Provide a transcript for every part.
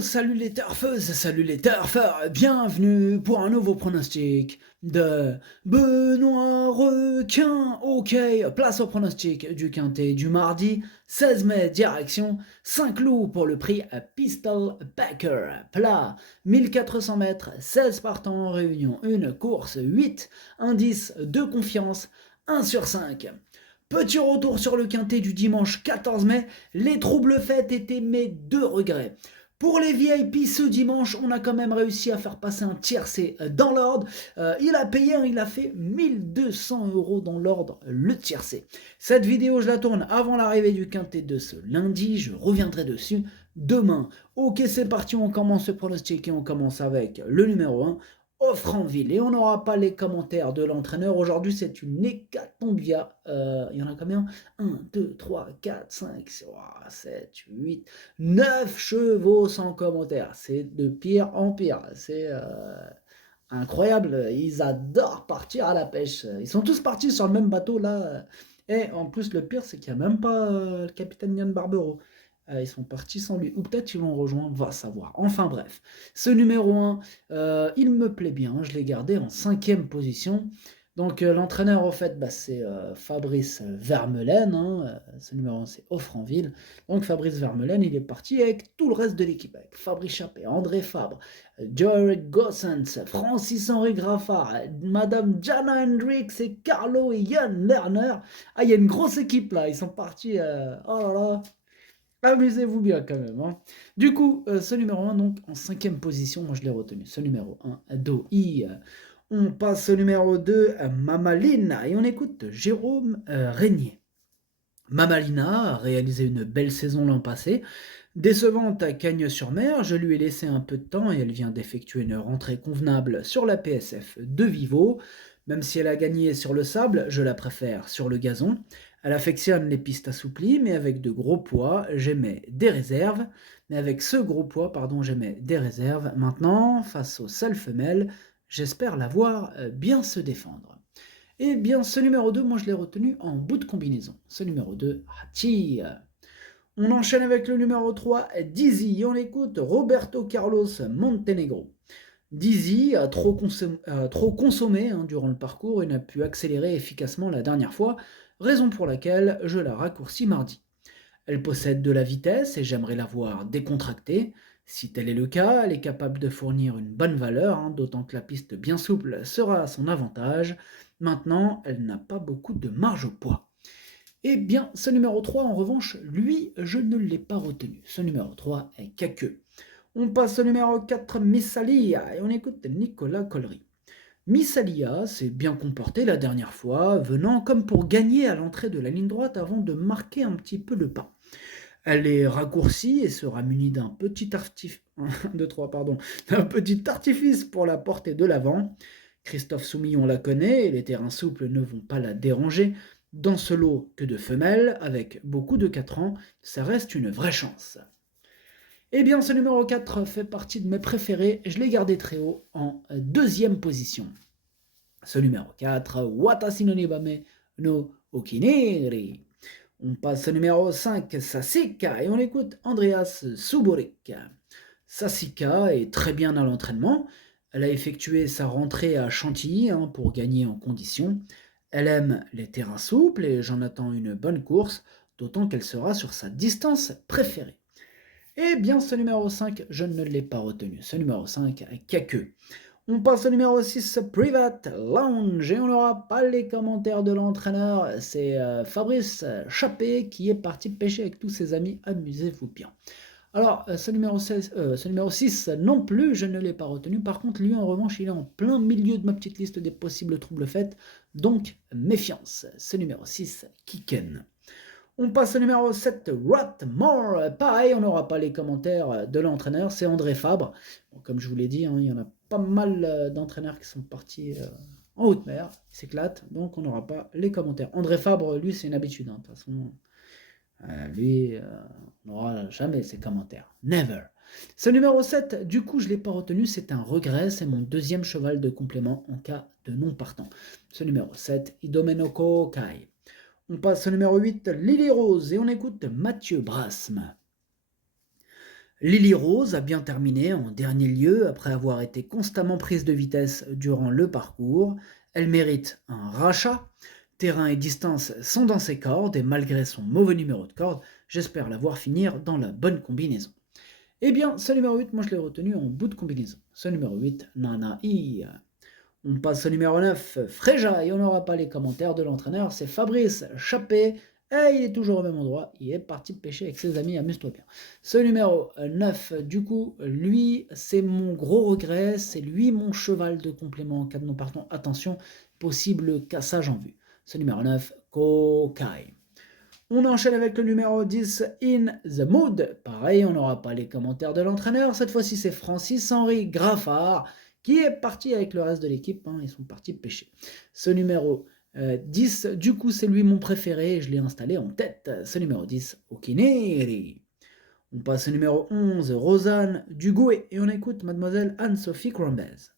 Salut les turfeuses, salut les turfeurs, bienvenue pour un nouveau pronostic de Benoît Requin. Ok, place au pronostic du quintet du mardi 16 mai, direction Saint-Cloud pour le prix Pistol Packer. Plat, 1400 mètres, 16 partants en réunion, une course, 8 indices de confiance, 1 sur 5. Petit retour sur le quintet du dimanche 14 mai, les troubles fêtes étaient mes deux regrets. Pour les VIP, ce dimanche, on a quand même réussi à faire passer un tiercé dans l'ordre. Il a payé, il a fait 1200 € dans l'ordre, le tiercé. Cette vidéo, je la tourne avant l'arrivée du quintet de ce lundi. Je reviendrai dessus demain. Ok, c'est parti, on commence ce pronostic et on commence avec le numéro 1. Offranville. Et on n'aura pas les commentaires de l'entraîneur. Aujourd'hui, c'est une hécatombe. Il y en a combien 1, 2, 3, 4, 5, 6, 7, 8, 9 chevaux sans commentaires. C'est de pire en pire. C'est incroyable. Ils adorent partir à la pêche. Ils sont tous partis sur le même bateau là. Et en plus, le pire, c'est qu'il n'y a même pas le capitaine Yann Barbero. Ils sont partis sans lui. Ou peut-être ils l'ont rejoint, va savoir. Enfin bref, ce numéro 1, il me plaît bien. Je l'ai gardé en 5e position. Donc l'entraîneur, au fait, c'est Fabrice Vermeulen. Ce numéro 1, c'est Offranville. Donc Fabrice Vermeulen, il est parti avec tout le reste de l'équipe. Avec Fabrice Chappé, André Fabre, Jared Gossens, Francis-Henri Graffard, Madame Jana Hendricks et Carlo et Yann Lerner. Ah, il y a une grosse équipe là. Ils sont partis. Oh là là. Amusez-vous bien quand même. Du coup, ce numéro 1, donc en 5e position, moi je l'ai retenu. Ce numéro 1, Doi. On passe au numéro 2, Mamalina, et on écoute Jérôme Régnier. Mamalina a réalisé une belle saison l'an passé. Décevante à Cagnes-sur-Mer, je lui ai laissé un peu de temps et elle vient d'effectuer une rentrée convenable sur la PSF de Vivo. Même si elle a gagné sur le sable, je la préfère sur le gazon. Elle affectionne les pistes assouplies, mais avec de gros poids, j'aimais des réserves. Mais avec ce gros poids, j'aimais des réserves. Maintenant, face aux seules femelles, j'espère la voir bien se défendre. Eh bien, ce numéro 2, moi je l'ai retenu en bout de combinaison. Ce numéro 2, Hachi. On enchaîne avec le numéro 3, Dizzy. On écoute Roberto Carlos Montenegro. Dizzy a trop consommé durant le parcours et n'a pu accélérer efficacement la dernière fois, raison pour laquelle je la raccourcis mardi. Elle possède de la vitesse et j'aimerais la voir décontractée. Si tel est le cas, elle est capable de fournir une bonne valeur, d'autant que la piste bien souple sera à son avantage. Maintenant, elle n'a pas beaucoup de marge au poids. Eh bien, ce numéro 3, en revanche, lui, je ne l'ai pas retenu. Ce numéro 3 est caqueux. On passe au numéro 4, Missalia, et on écoute Nicolas Collery. Missalia s'est bien comportée la dernière fois, venant comme pour gagner à l'entrée de la ligne droite avant de marquer un petit peu le pas. Elle est raccourcie et sera munie d'un petit d'un petit artifice pour la porter de l'avant. Christophe Soumillon la connaît et les terrains souples ne vont pas la déranger. Dans ce lot que de femelles, avec beaucoup de 4 ans, ça reste une vraie chance. Eh bien, ce numéro 4 fait partie de mes préférés. Je l'ai gardé très haut en 2e position. Ce numéro 4, Watashi no Nibame no Okineri. On passe au numéro 5, Sassika, et on écoute Andreas Suborik. Sassika est très bien à l'entraînement. Elle a effectué sa rentrée à Chantilly pour gagner en condition. Elle aime les terrains souples et j'en attends une bonne course, d'autant qu'elle sera sur sa distance préférée. Eh bien, ce numéro 5, je ne l'ai pas retenu. Ce numéro 5, Kaku. On passe au numéro 6, Private Lounge, et on n'aura pas les commentaires de l'entraîneur. C'est Fabrice Chappé qui est parti pêcher avec tous ses amis. Amusez-vous bien. Alors, ce numéro 6 non plus, je ne l'ai pas retenu. Par contre, lui, en revanche, il est en plein milieu de ma petite liste des possibles troubles faites. Donc, méfiance. Ce numéro 6, Kiken. On passe au numéro 7, Rotmore. Pareil, on n'aura pas les commentaires de l'entraîneur, c'est André Fabre. Bon, comme je vous l'ai dit, il y en a pas mal d'entraîneurs qui sont partis en haute mer, ils s'éclatent, donc on n'aura pas les commentaires. André Fabre, lui, c'est une habitude, de toute façon. Lui, on n'aura jamais ses commentaires. Never. Ce numéro 7, du coup, je ne l'ai pas retenu, c'est un regret, c'est mon 2e cheval de complément en cas de non partant. Ce numéro 7, Idomenoko Kai. On passe au numéro 8, Lily Rose, et on écoute Mathieu Brasme. Lily Rose a bien terminé en dernier lieu après avoir été constamment prise de vitesse durant le parcours. Elle mérite un rachat. Terrain et distance sont dans ses cordes et malgré son mauvais numéro de corde, j'espère la voir finir dans la bonne combinaison. Eh bien, ce numéro 8, moi je l'ai retenu en bout de combinaison. Ce numéro 8, Nana I. On passe au numéro 9, Fréja, et on n'aura pas les commentaires de l'entraîneur, c'est Fabrice Chappé, et il est toujours au même endroit, il est parti pêcher avec ses amis, amuse-toi bien. Ce numéro 9, du coup, lui, c'est mon gros regret, c'est lui mon cheval de complément en cas de non partons. Attention, possible cassage en vue. Ce numéro 9, Kokai. On enchaîne avec le numéro 10, In the Mood. Pareil, on n'aura pas les commentaires de l'entraîneur. Cette fois-ci, c'est Francis-Henri Graffard qui est parti avec le reste de l'équipe. Ils sont partis pêcher. Ce numéro 10, du coup, c'est lui mon préféré. Je l'ai installé en tête. Ce numéro 10, Okineri. On passe au numéro 11, Rosanne Dugouet. Et on écoute Mademoiselle Anne-Sophie Crambez.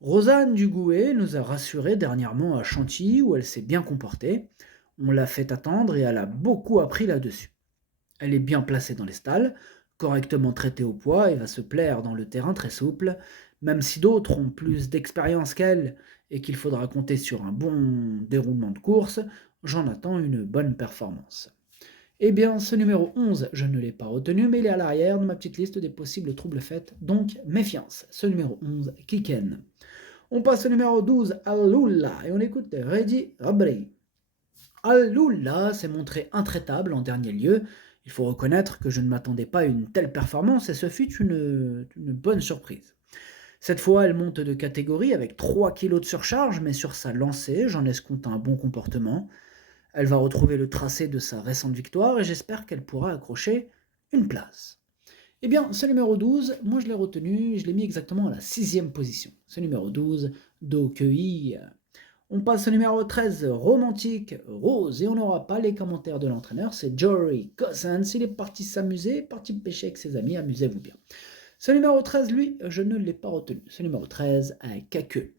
Rosanne Dugouet nous a rassurés dernièrement à Chantilly où elle s'est bien comportée. On l'a fait attendre et elle a beaucoup appris là-dessus. Elle est bien placée dans les stalles, correctement traitée au poids et va se plaire dans le terrain très souple, même si d'autres ont plus d'expérience qu'elle et qu'il faudra compter sur un bon déroulement de course, j'en attends une bonne performance. Eh bien, ce numéro 11, je ne l'ai pas retenu, mais il est à l'arrière de ma petite liste des possibles troubles faits, donc méfiance. Ce numéro 11, Kiken. On passe au numéro 12, Alula, et on écoute Reddy Rabri. Alula s'est montré intraitable en dernier lieu. Il faut reconnaître que je ne m'attendais pas à une telle performance et ce fut une bonne surprise. Cette fois, elle monte de catégorie avec 3 kilos de surcharge, mais sur sa lancée, j'en escompte un bon comportement. Elle va retrouver le tracé de sa récente victoire et j'espère qu'elle pourra accrocher une place. Eh bien, ce numéro 12, moi je l'ai retenu, je l'ai mis exactement à la 6e position. Ce numéro 12, Dokei. On passe au numéro 13, Romantique Rose, et on n'aura pas les commentaires de l'entraîneur, c'est Jory Cousins, il est parti s'amuser, parti pêcher avec ses amis, amusez-vous bien. Ce numéro 13, lui, je ne l'ai pas retenu. Ce numéro 13, Kakeu.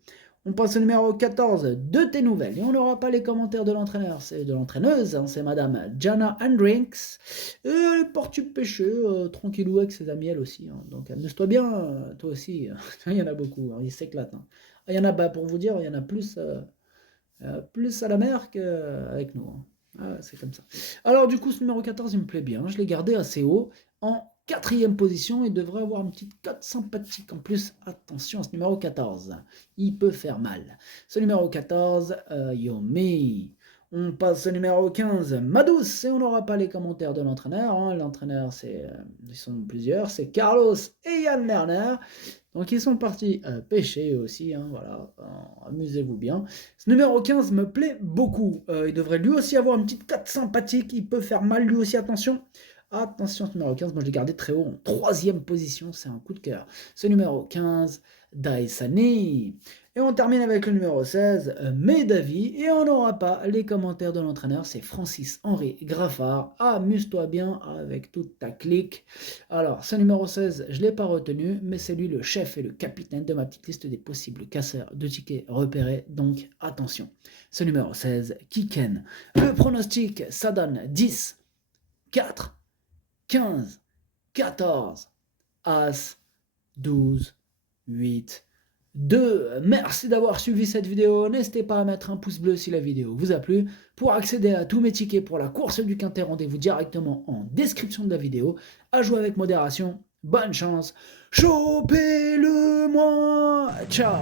On passe au numéro 14, de tes nouvelles, et on n'aura pas les commentaires de l'entraîneur, c'est de l'entraîneuse, c'est madame Jana Hendricks, et elle est partie pêcher, tranquillou avec ses amis, elle aussi, donc amuse-toi bien, toi aussi, il y en a beaucoup, ils s'éclatent. Il y en a, pour vous dire, il y en a plus à la mer qu'avec nous. C'est comme ça. Alors du coup, ce numéro 14, il me plaît bien. Je l'ai gardé assez haut, en 4e position. Il devrait avoir une petite cote sympathique. En plus, attention à ce numéro 14. Il peut faire mal. Ce numéro 14, Yomi. On passe au numéro 15, Madouce. Et on n'aura pas les commentaires de l'entraîneur. L'entraîneur, ils sont plusieurs. C'est Carlos et Yann Lerner. Donc ils sont partis pêcher aussi, voilà, amusez-vous bien. Ce numéro 15 me plaît beaucoup, il devrait lui aussi avoir une petite cote sympathique, il peut faire mal lui aussi, attention. Attention, ce numéro 15, moi je l'ai gardé très haut, en 3e position, c'est un coup de cœur. Ce numéro 15, Daisani. Et on termine avec le numéro 16, Médavi, et on n'aura pas les commentaires de l'entraîneur, c'est Francis-Henri Graffard. Amuse-toi bien avec toute ta clique. Alors, ce numéro 16, je ne l'ai pas retenu, mais c'est lui le chef et le capitaine de ma petite liste des possibles casseurs de tickets repérés, donc attention. Ce numéro 16, Kiken. Le pronostic, ça donne 10, 4, 15, 14, As, 12, 8, 2. Merci d'avoir suivi cette vidéo. N'hésitez pas à mettre un pouce bleu si la vidéo vous a plu. Pour accéder à tous mes tickets pour la course du Quintet, rendez-vous directement en description de la vidéo. À jouer avec modération. Bonne chance. Chopez-le moi. Ciao.